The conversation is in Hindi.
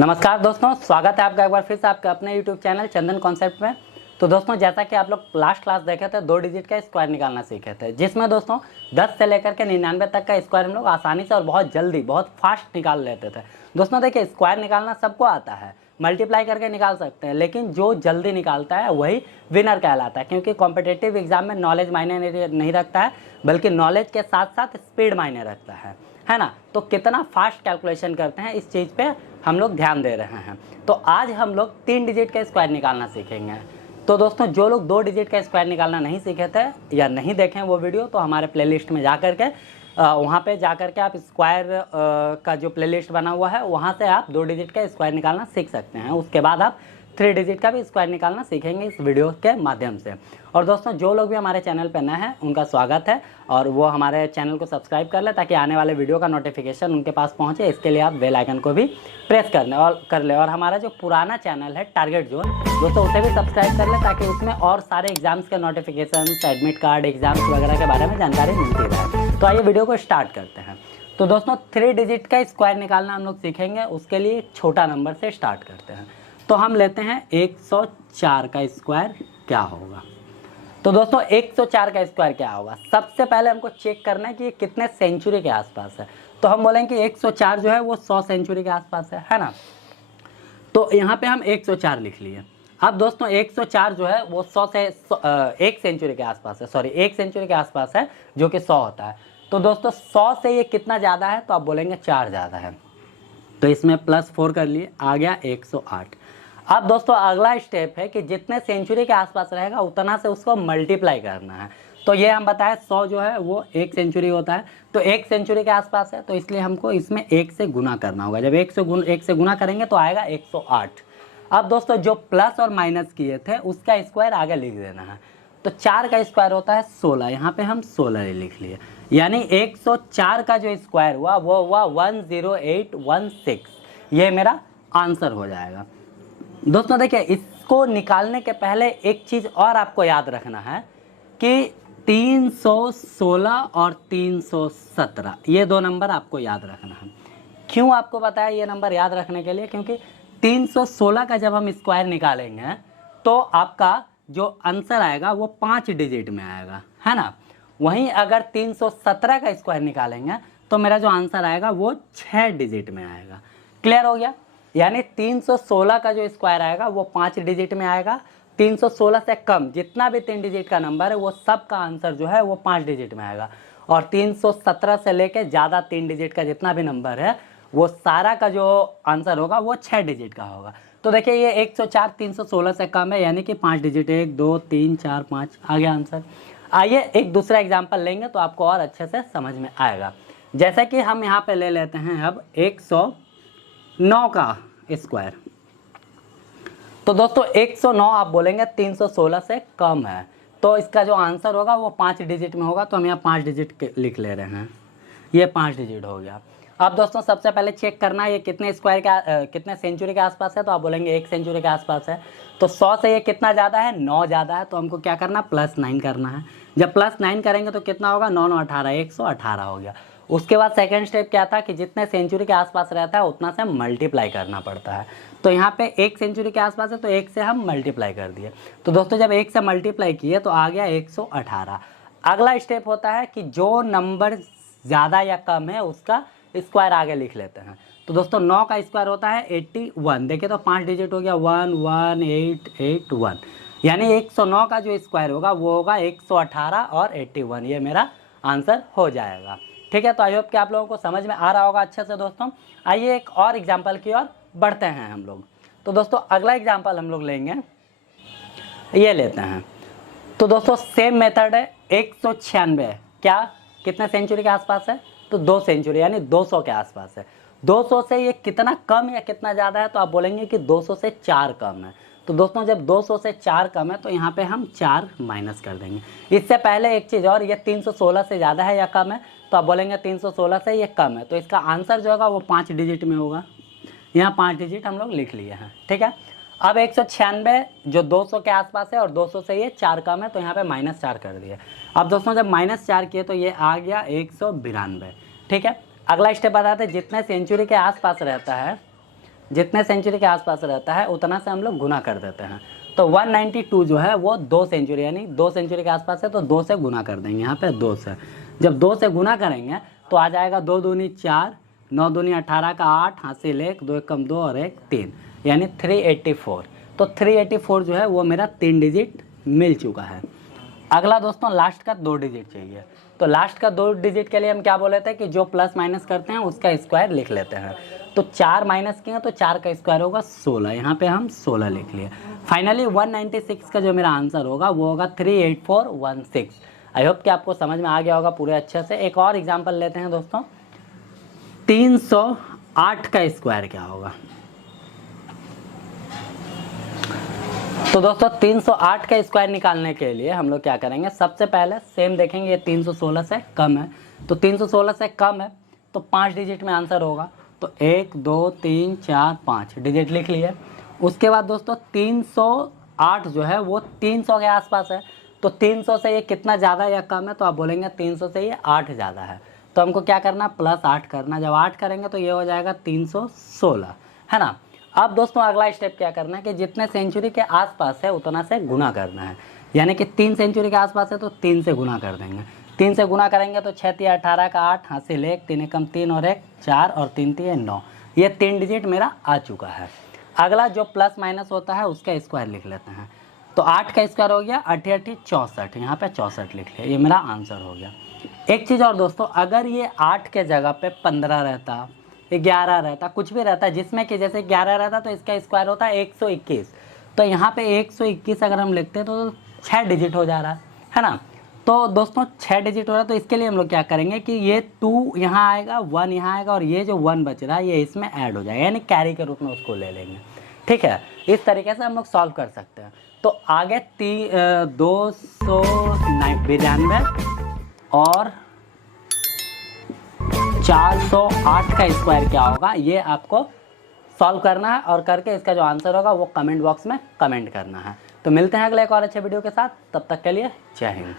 नमस्कार दोस्तों, स्वागत है आपका एक बार फिर से आपके अपने YouTube चैनल चंदन कॉन्सेप्ट में। तो दोस्तों, जैसा कि आप लोग लास्ट क्लास देखे थे, 2 डिजिट का स्क्वायर निकालना सीखे थे, जिसमें दोस्तों 10 से लेकर के 99 तक का स्क्वायर हम लोग आसानी से और बहुत जल्दी बहुत फास्ट निकाल लेते थे। दोस्तों देखिए, स्क्वायर निकालना सबको आता है, मल्टीप्लाई करके निकाल सकते हैं, लेकिन जो जल्दी निकालता है वही विनर कहलाता है, क्योंकि कॉम्पिटिटिव एग्जाम में नॉलेज मायने नहीं रखता है, बल्कि नॉलेज के साथ साथ स्पीड मायने रखता है ना। तो कितना फास्ट कैलकुलेशन करते हैं, इस चीज़ पे हम लोग ध्यान दे रहे हैं। तो आज हम लोग 3 डिजिट का स्क्वायर निकालना सीखेंगे। तो दोस्तों, जो लोग 2 डिजिट का स्क्वायर निकालना नहीं सीखे थे या नहीं देखें वो वीडियो, तो हमारे प्लेलिस्ट में जा करके वहाँ पे जा करके आप स्क्वायर का जो प्लेलिस्ट बना हुआ है वहाँ से आप 2 डिजिट का स्क्वायर निकालना सीख सकते हैं। उसके बाद आप 3 डिजिट का भी स्क्वायर निकालना सीखेंगे इस वीडियो के माध्यम से। और दोस्तों, जो लोग भी हमारे चैनल पर नए हैं उनका स्वागत है, और वो हमारे चैनल को सब्सक्राइब कर ले ताकि आने वाले वीडियो का नोटिफिकेशन उनके पास पहुंचे। इसके लिए आप बेल आइकन को भी प्रेस कर ले। और हमारा जो पुराना चैनल है टारगेट जोन, दोस्तों उसे भी सब्सक्राइब कर ले ताकि उसमें और सारे एग्जाम्स के नोटिफिकेशन, एडमिट कार्ड, एग्जाम्स वगैरह के बारे में जानकारी मिलती रहे। तो आइए वीडियो को स्टार्ट करते हैं। तो दोस्तों, 3 डिजिट का स्क्वायर निकालना हम लोग सीखेंगे। उसके लिए एक छोटा नंबर से स्टार्ट करते हैं। तो हम लेते हैं 104 का स्क्वायर क्या होगा। तो दोस्तों, 104 का स्क्वायर क्या होगा, सबसे पहले हमको चेक करना है कि ये कितने सेंचुरी के आसपास है। तो हम बोलेंगे कि 104 जो है वो 100 सेंचुरी के आसपास है ना। तो यहाँ पे हम 104 लिख लिए। अब दोस्तों, 104 जो है वो 100 से 1 सेंचुरी के आसपास है, सॉरी 1 सेंचुरी के आसपास है, जो कि 100 होता है। तो दोस्तों, 100 से ये कितना ज़्यादा है, तो आप बोलेंगे 4 ज़्यादा है। तो इसमें +4 कर लिए, आ गया 108। अब दोस्तों, अगला स्टेप है कि जितने सेंचुरी के आसपास रहेगा उतना से उसको मल्टीप्लाई करना है। तो ये हम बताएं 100 जो है वो 1 सेंचुरी होता है, तो 1 सेंचुरी के आसपास है, तो इसलिए हमको इसमें 1 से गुना करना होगा। जब 1 से गुना करेंगे तो आएगा 108। अब दोस्तों, जो प्लस और माइनस किए थे उसका स्क्वायर आगे लिख देना है। तो 4 का स्क्वायर होता है 16, यहाँ पे हम 16 लिख लिए, यानी 104 का जो स्क्वायर हुआ वो हुआ 10816। ये मेरा आंसर हो जाएगा। दोस्तों देखिए, इसको निकालने के पहले एक चीज़ और आपको याद रखना है कि 316 और 317 ये 2 नंबर आपको याद रखना है। क्यों आपको बताया ये नंबर याद रखने के लिए, क्योंकि 316 का जब हम स्क्वायर निकालेंगे तो आपका जो आंसर आएगा वो 5 डिजिट में आएगा, है ना। वहीं अगर 317 का स्क्वायर निकालेंगे तो मेरा जो आंसर आएगा वो 6 डिजिट में आएगा। क्लियर हो गया। यानी 316 का जो स्क्वायर आएगा वो 5 डिजिट में आएगा। 316 से कम जितना भी 3 डिजिट का नंबर है वो सब का आंसर जो है वो 5 डिजिट में आएगा। और 317 से लेके ज़्यादा 3 डिजिट का जितना भी नंबर है वो सारा का जो आंसर होगा वो 6 डिजिट का होगा। तो देखिए, ये 104 316 से कम है, यानी कि 5 डिजिट, 1 2 3 4 5 आ गया आंसर। आइए एक दूसरा एग्जाम्पल लेंगे तो आपको और अच्छे से समझ में आएगा। जैसा कि हम यहाँ पे ले लेते हैं अब 109 का स्क्वायर। तो दोस्तों, 109 आप बोलेंगे 316 से कम है, तो इसका जो आंसर होगा वो 5 डिजिट में होगा। तो हम यहाँ 5 डिजिट लिख ले रहे हैं, ये 5 डिजिट हो गया। अब दोस्तों, सबसे पहले चेक करना है ये कितने स्क्वायर का कितने सेंचुरी के आसपास है। तो आप बोलेंगे 1 सेंचुरी के आसपास है। तो 100 से ये कितना ज़्यादा है, 9 ज़्यादा है। तो हमको क्या करना, +9 करना है। जब +9 करेंगे तो कितना होगा, 9 9 18, 118 हो गया। उसके बाद सेकंड स्टेप क्या था कि जितने सेंचुरी के आसपास रहता है उतना से मल्टीप्लाई करना पड़ता है। तो यहाँ पे 1 सेंचुरी के आसपास है तो 1 से हम मल्टीप्लाई कर दिए। तो दोस्तों, जब 1 से मल्टीप्लाई किए तो आ गया 118। अगला स्टेप होता है कि जो नंबर ज़्यादा या कम है उसका स्क्वायर आगे लिख लेते हैं। तो दोस्तों, 9 का स्क्वायर होता है 81। देखिए तो 5 डिजिट हो गया, 11881, यानी 109 का जो स्क्वायर होगा वो होगा 118 और 81। ये मेरा आंसर हो जाएगा। ठीक है। तो आई होप कि आप लोगों को समझ में आ रहा होगा अच्छे से। दोस्तों, आइए एक और एग्जाम्पल की ओर बढ़ते हैं हम लोग। तो दोस्तों, अगला एग्जाम्पल हम लोग लेंगे, ये लेते हैं। तो दोस्तों, सेम मेथड है। 196 क्या कितने सेंचुरी के आसपास है, तो 2 सेंचुरी, यानी 200 के आसपास है। 200 से ये कितना कम या कितना ज़्यादा है, तो आप बोलेंगे कि 200 से 4 कम है। तो दोस्तों, जब 200 से 4 कम है तो यहाँ पे हम 4 माइनस कर देंगे। इससे पहले एक चीज़ और, ये 316 से ज़्यादा है या कम है, तो आप बोलेंगे 316 से ये कम है। तो इसका आंसर जो होगा वो 5 डिजिट में होगा। यहाँ 5 डिजिट हम लोग लिख लिए हैं। ठीक है। अब 196 जो 200 के आसपास है और 200 से ये 4 कम है, तो यहाँ पे -4 कर दिए। अब दोस्तों, जब -4 किए तो ये आ गया 192। ठीक है। अगला स्टेप बताते हैं, जितने सेंचुरी के आसपास रहता है जितने सेंचुरी के आसपास रहता है उतना से हम लोग गुना कर देते हैं। तो 192 जो है वो 2 सेंचुरी, यानी 2 सेंचुरी के आसपास है तो 2 से गुना कर देंगे। यहाँ पे 2 से, जब 2 से गुना करेंगे तो आ जाएगा 2 दूनी 4, 9 दूनी 18 का 8, हासिल 1, 2 कम 2 और 1 3, यानी 384। तो 384 जो है वो मेरा 3 डिजिट मिल चुका है। अगला दोस्तों लास्ट का 2 डिजिट चाहिए। तो लास्ट का 2 डिजिट के लिए हम क्या बोले थे कि जो प्लस माइनस करते हैं उसका स्क्वायर लिख लेते हैं। तो 4 माइनस किया तो 4 का स्क्वायर होगा 16, यहाँ पे हम 16 लिख लिए। फाइनली 196 का जो मेरा आंसर होगा वो होगा 38416। आई होप कि आपको समझ में आ गया होगा पूरे अच्छे से। एक और एग्जाम्पल लेते हैं दोस्तों, 308 का स्क्वायर क्या होगा। तो दोस्तों 308 का स्क्वायर निकालने के लिए हम लोग क्या करेंगे, सबसे पहले सेम देखेंगे ये 316 से कम है, तो 316 से कम है तो 5 डिजिट में आंसर होगा। तो 1 2 3 4 5 डिजिट लिख लिए। उसके बाद दोस्तों 308 जो है वो 300 के आसपास है, तो 300 से ये कितना ज़्यादा या कम है, तो आप बोलेंगे 300 से ये 8 ज़्यादा है। तो हमको क्या करना, प्लस 8 करना। जब 8 करेंगे तो ये हो जाएगा 316, है ना। अब दोस्तों अगला स्टेप क्या करना है कि जितने सेंचुरी के आसपास है उतना से गुना करना है। यानी कि 3 सेंचुरी के आसपास है तो 3 से गुना कर देंगे। 3 से गुना करेंगे तो 6 3 18 का 8, हासिल 1, 3 कम 3 और 1 4 और 3 3 9। ये 3 डिजिट मेरा आ चुका है। अगला जो प्लस माइनस होता है उसका स्क्वायर लिख लेते हैं। तो 8 का स्क्वायर हो गया 8 8 64, यहाँ पे 64 लिख लिया। ये मेरा आंसर हो गया। एक चीज़ और दोस्तों, अगर ये 8 के जगह पे 15 रहता, 11 रहता, कुछ भी रहता, जिसमें कि जैसे 11 रहता तो इसका स्क्वायर होता है 121। तो यहाँ पे 121 अगर हम लिखते हैं तो 6 डिजिट हो जा रहा है ना। तो दोस्तों 6 डिजिट हो रहा है, तो इसके लिए हम लोग क्या करेंगे कि ये 2 यहाँ आएगा, 1 यहाँ आएगा और ये जो 1 बच रहा है ये इसमें ऐड हो जाएगा, यानी कैरी के रूप में उसको ले लेंगे। ठीक है, इस तरीके से हम लोग सॉल्व कर सकते हैं। तो आगे 292 और 408 का स्क्वायर क्या होगा ये आपको सॉल्व करना है, और करके इसका जो आंसर होगा वो कमेंट बॉक्स में कमेंट करना है। तो मिलते हैं अगले एक और अच्छे वीडियो के साथ, तब तक के लिए जय हिंद।